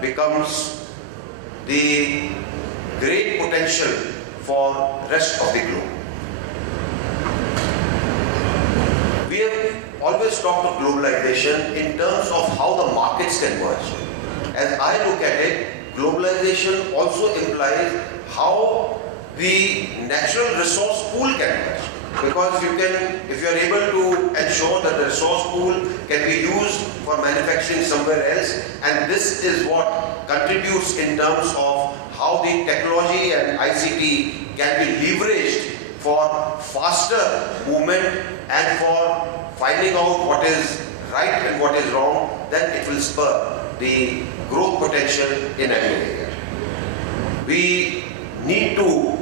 becomes the great potential for rest of the globe. We have always talked of globalization in terms of how the markets can merge. As I look at it, globalization also implies how the natural resource pool can merge. Because if you are able to ensure that the resource pool can be used for manufacturing somewhere else, and this is what contributes in terms of how the technology and ICT can be leveraged for faster movement and for finding out what is right and what is wrong, then it will spur the growth potential in any area. We need to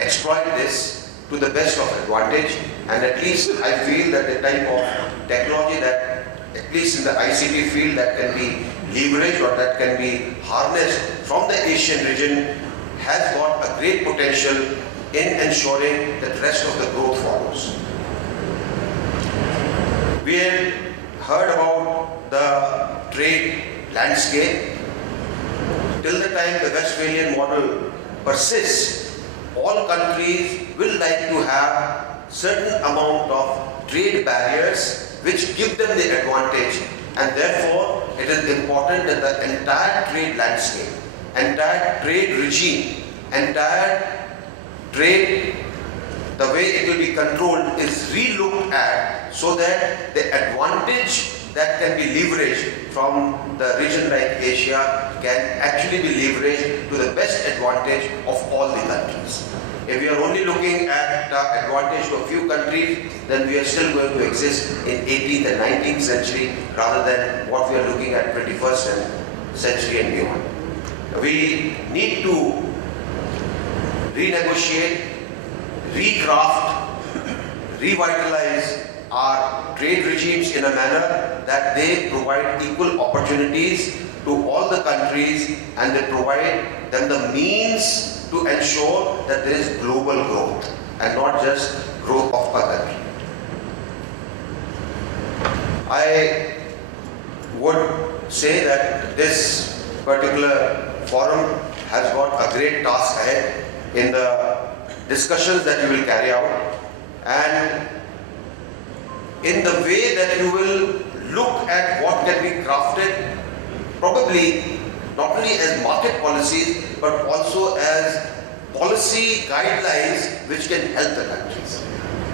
exploit this to the best of advantage, and at least I feel that the type of technology that, at least in the ICT field, that can be leveraged or that can be harnessed from the Asian region has got a great potential in ensuring that the rest of the growth follows. We had heard about the trade landscape. Till the time the Westphalian model persists, all countries will like to have certain amount of trade barriers which give them the advantage, and therefore it is important that the entire trade landscape, entire trade regime, entire trade, the way it will be controlled is re-looked at, so that the advantage that can be leveraged from the region like Asia can actually be leveraged to the best advantage of all the countries. If we are only looking at the advantage of a few countries, then we are still going to exist in 18th and 19th century rather than what we are looking at 21st century and beyond. We need to renegotiate, recraft, revitalize our trade regimes in a manner that they provide equal opportunities to all the countries, and they provide them the means to ensure that there is global growth and not just growth of a country. I would say that this particular forum has got a great task ahead in the discussions that you will carry out, and in the way that you will look at what can be crafted, probably not only as market policies but also as policy guidelines which can help the countries.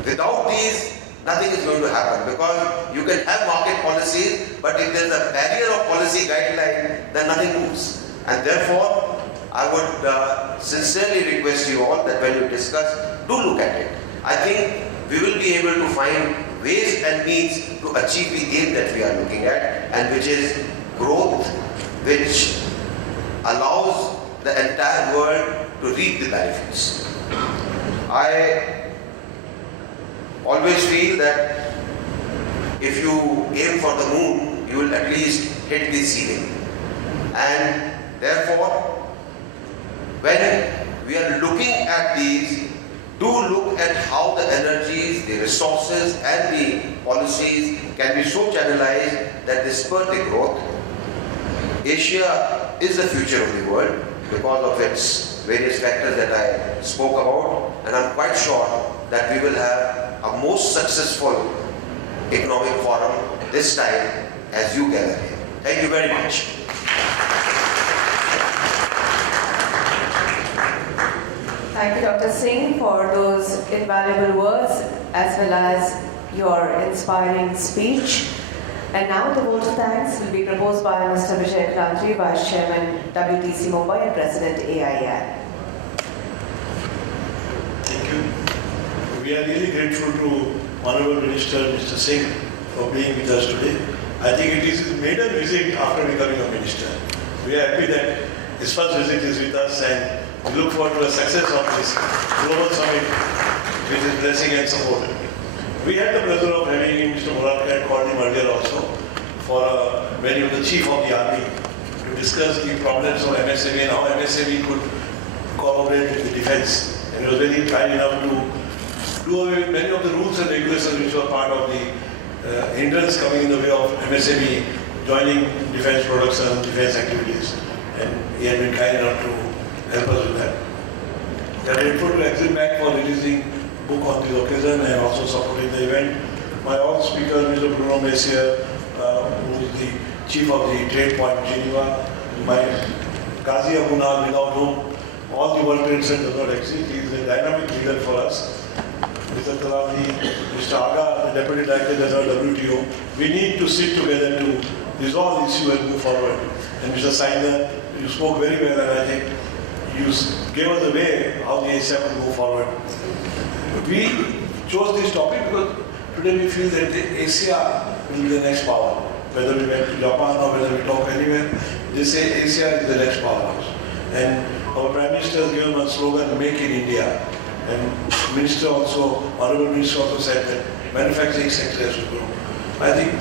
Without these, nothing is going to happen, because you can have market policies, but if there is a barrier of policy guideline, then nothing moves. And therefore, I would sincerely request you all that when you discuss, do look at it. I think we will be able to find ways and means to achieve the aim that we are looking at, and which is growth, which allows the entire world to reap the benefits. I always feel that if you aim for the moon, you will at least hit the ceiling. And therefore, when we are looking at these, do look at how the energies, the resources and the policies can be so channelized that they spur the growth. Asia is the future of the world because of its various factors that I spoke about, and I'm quite sure that we will have a most successful economic forum this time as you gather here. Thank you very much. Thank you, Dr. Singh, for those invaluable words as well as your inspiring speech. And now the vote of thanks will be proposed by Mr. Vijay Kranji, Vice Chairman, WTC Mumbai and President, AII. Thank you. We are really grateful to Honorable Minister Mr. Singh for being with us today. I think it is his maiden visit after becoming a minister. We are happy that his first visit is with us, and we look forward to the success of this global summit with his blessing and support. We had the pleasure of having Mr. Murad called him earlier also for when he was the Chief of the Army to discuss the problems of MSME and how MSME could cooperate with the defense. And he was very kind enough to do away with many of the rules and regulations which were part of the hindrance coming in the way of MSME joining defense production, defense activities, and he had been kind enough to help us with that. We are grateful to Exim Bank for releasing book on this occasion and also supporting the event. My all speakers, Mr. Bruno Messier, who is the chief of the Trade Point Geneva, my Ghazi Abunal, without whom all the World Trade Center does not exist. He is a dynamic leader for us. Mr. Talali, Mr. Aga, the Deputy Director General WTO. We need to sit together to resolve the issue and move forward. And Mr. Sainer, you spoke very well, and I think you gave us a way how the ASEAN will move forward. We chose this topic because today we feel that the Asia will be the next power. Whether we went to Japan or whether we talk anywhere, they say Asia is the next powerhouse. And our Prime Minister has given one slogan, Make in India. And Minister also, Honorable Minister also said that manufacturing sector has to grow. I think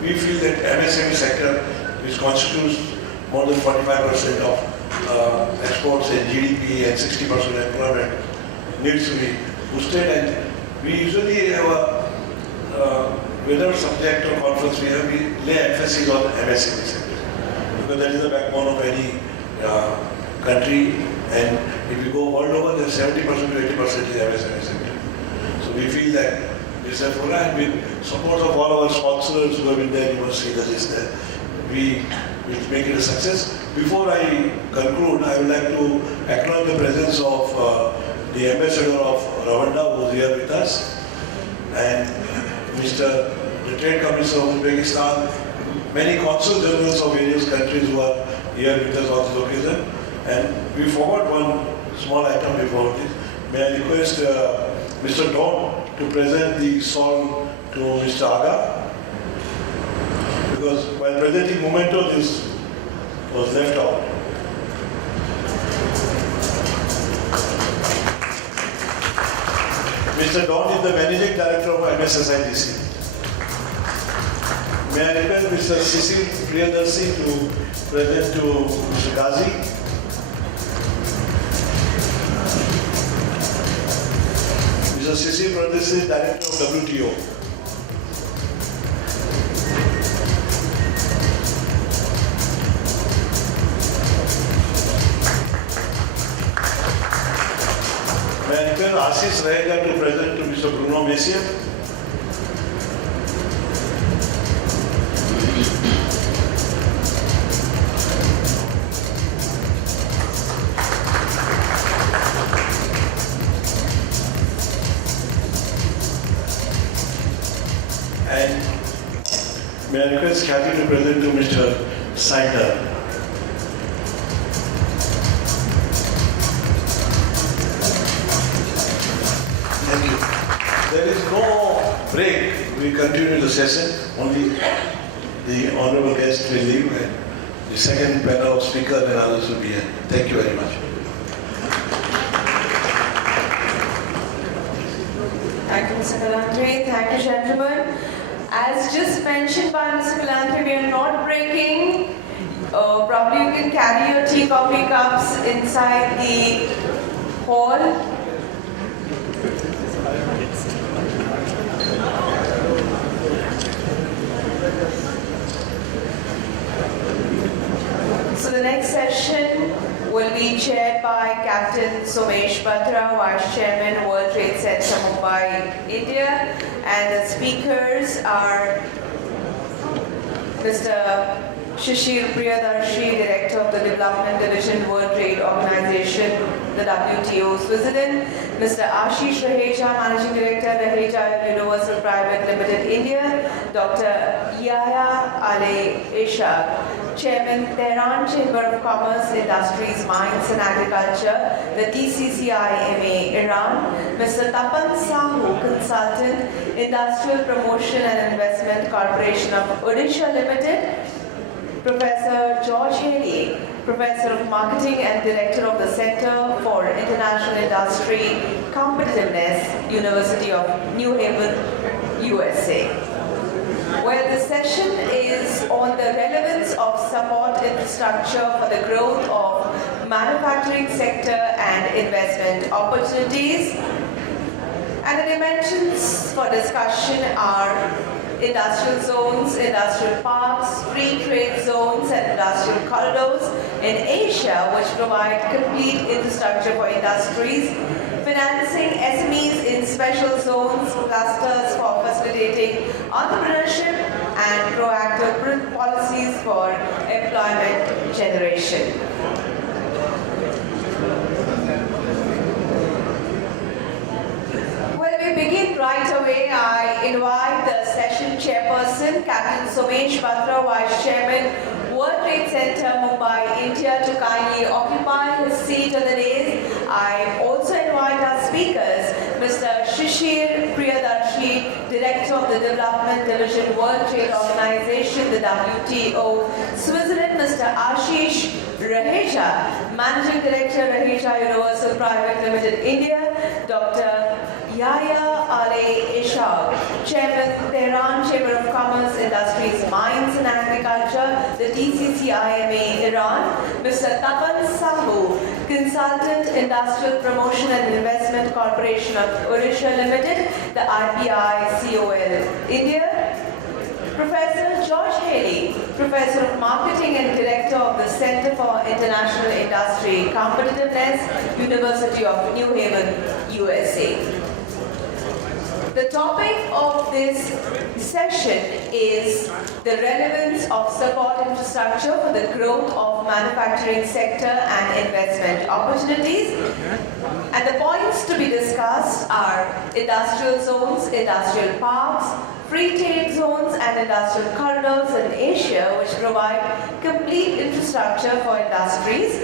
we feel that MSME sector, which constitutes more than 45% of exports and GDP and 60% employment, needs to be boosted. And we usually have whatever subject or conference we have, we lay emphasis on MSME sector. Because that is the backbone of any country. And if you go world over, then 70% to 80% is MSME sector. So we feel that this is a program with support of all our sponsors who have been there, you must see the list there. We will make it a success. Before I conclude, I would like to acknowledge the presence of the ambassador of Rwanda who is here with us, and the Trade Commissioner of Uzbekistan, many consul generals of various countries who are here with us on this occasion. And we forgot one small item before this. May I request Mr. Don to present the song to Mr. Aga? Because while presenting Memento, this was left out. Mr. Don is the Managing Director of MSSIDC. May I request Mr. Cecil Priyadarshi to present to Mr. Ghazi? Mr. Cecil Priyadarshi, Director of WTO. May I request Ashish Raheja to present to Mr. Bruno Messier? And may I request Kathy to present to Mr. Sainer? Thank you. There is no break. We continue the session. Only the honorable guest will leave and the second panel of speakers and others will be here. Thank you very much. Thank you, Mr. Kalantri. Thank you, gentlemen. As just mentioned by Mr. Kalantri, we are not breaking. Probably you can carry your tea, coffee cups inside the hall. So the next session will be chaired by Captain Somesh Batra, Vice Chairman, World Trade Center, Mumbai, India. And the speakers are Mr. Shishir Priyadarshi, Director of the Development Division, World Trade Organization, the WTO, Switzerland. Mr. Ashish Raheja, Managing Director, Raheja Universal Private Limited, India. Dr. Yahya Ali Ishaq, Chairman, Tehran Chamber of Commerce, Industries, Mines and Agriculture, the TCCIMA, Iran. Mr. Tapan Sahu, Consultant, Industrial Promotion and Investment Corporation of Odisha Limited. Professor George Haley, Professor of Marketing and Director of the Center for International Industry Competitiveness, University of New Haven, USA. Where the session is on the relevance of support infrastructure for the growth of manufacturing sector and investment opportunities. And the dimensions for discussion are industrial zones, industrial parks, free trade zones and industrial corridors in Asia which provide complete infrastructure for industries, financing SMEs in special zones, clusters for facilitating entrepreneurship and proactive policies for employment generation. We begin right away. I invite the session chairperson, Captain Somesh Batra, Vice Chairman, World Trade Center, Mumbai, India, to kindly occupy his seat on the dais. I also invite our speakers, Mr. Shishir Priyadarshi, Director of the Development Division, World Trade Organization, the WTO, Switzerland, Mr. Ashish Raheja, Managing Director, Raheja Universal Private Limited, India, Dr. Yahya Ali Ishaq, Chairman, Tehran Chamber of Commerce, Industries, Mines and Agriculture, the TCC-IMA, Iran, Mr. Tapan Sahu, Consultant, Industrial Promotion and Investment Corporation of Odisha Limited, the RBI-COL, India, Professor George Haley, Professor of Marketing and Director of the Center for International Industry Competitiveness, University of New Haven, USA. The topic of this session is the relevance of support infrastructure for the growth of manufacturing sector and investment opportunities. And the points to be discussed are industrial zones, industrial parks, free trade zones and industrial corridors in Asia which provide complete infrastructure for industries,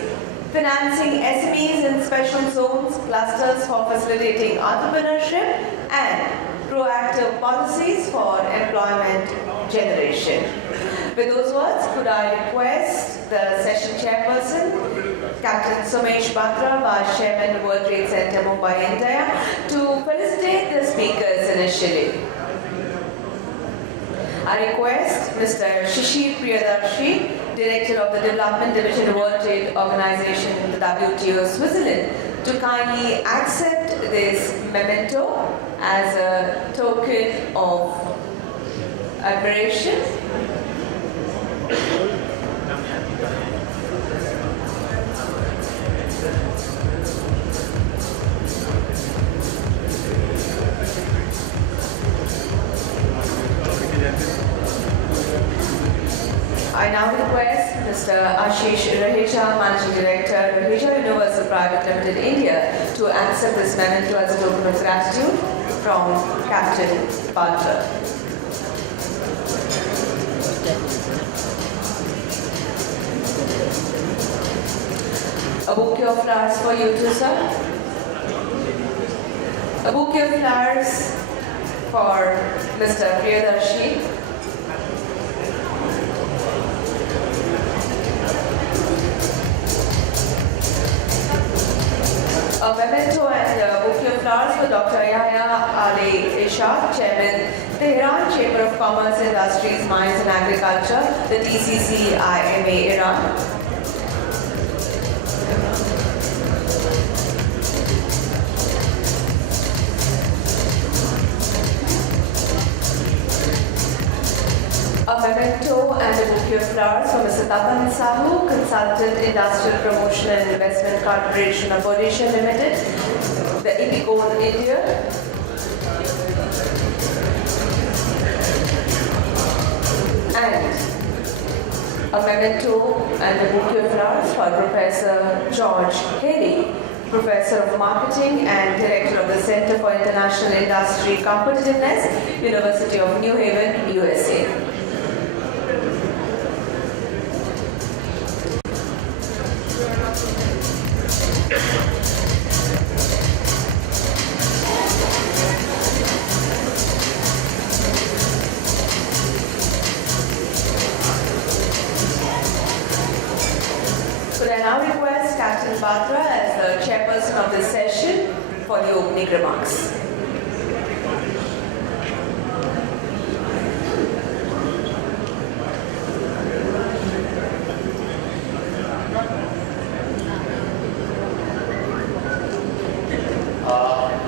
financing SMEs in special zones, clusters for facilitating entrepreneurship, and proactive policies for employment generation. With those words, could I request the session chairperson, Captain Somesh Batra, Vice Chairman, World Trade Center, Mumbai, India, to felicitate the speakers initially. I request Mr. Shishir Priyadarshi, Director of the Development Division, World Trade Organization, the WTO, Switzerland, to kindly accept this memento as a token of admiration. I now request Mr. Ashish Raheja, Managing Director, Raheja Universal Private Limited, India, to accept this memento as a token of gratitude from Captain Batra. A bouquet of flowers for you too, sir. A bouquet of flowers for Mr. Priyadarshi. A memento and a bouquet of flowers for Dr. Yahya Ali Ishaq, Chairman, Tehran Chamber of Commerce, Industries, Mines and Agriculture, the TCC-IMA, Iran. A memento and a bouquet of flowers for Mr. Tapan Sahu, Consultant, Industrial Promotion and Investment Corporation of Odisha Limited, the Indigo, India. And a memento and a bouquet of flowers for Professor George Haley, Professor of Marketing and Director of the Center for International Industry Competitiveness, University of New Haven, USA. Could I now request Captain Batra as the chairperson of this session for the opening remarks.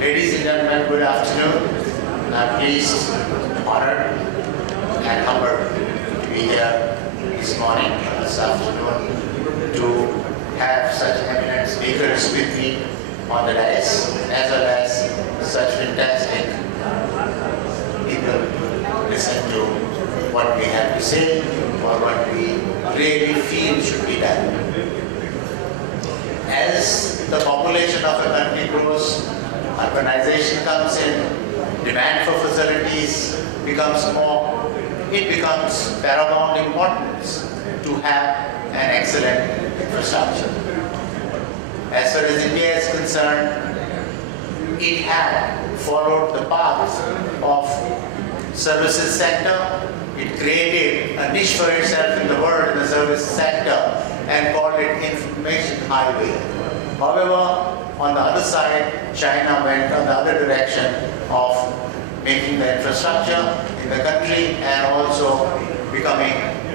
Ladies and gentlemen, good afternoon. I'm pleased, honored and humbled to be here this morning, this afternoon, to have such eminent speakers with me on the dais, as well as such fantastic people to listen to what we have to say or what we really feel should be done. As the population of a country grows, urbanization comes in, demand for facilities becomes more, it becomes paramount importance to have an excellent infrastructure. As far as India is concerned, it had followed the path of services sector. It created a niche for itself in the world in the service sector and called it information highway. However, on the other side, China went on the other direction of making the infrastructure in the country and also becoming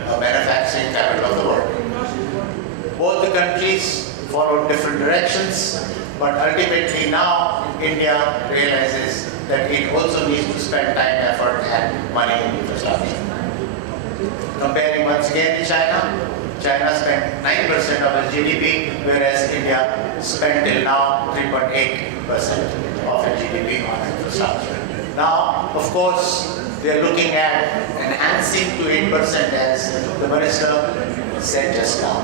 a manufacturing capital of the world. Both the countries followed different directions, but ultimately now India realizes that it also needs to spend time, effort and money in infrastructure. Comparing once again to China, China spent 9% of its GDP, whereas India spent till now 3.8% of its GDP on infrastructure. Now, of course, they are looking at enhancing to 8% as the minister said just now.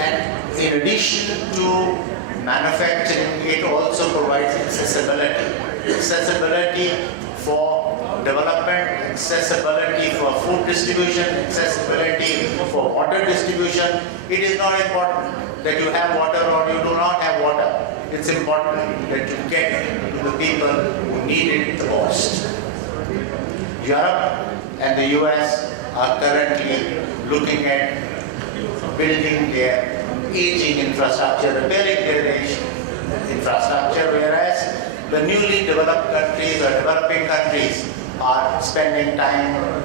And in addition to manufacturing, it also provides accessibility. Accessibility for development, accessibility for food distribution, accessibility for water distribution. It is not important that you have water or you do not have water. It's important that you get to the people who need it the most. Europe and the US are currently looking at building their aging infrastructure, repairing their aging infrastructure, whereas the newly developed countries or developing countries are spending time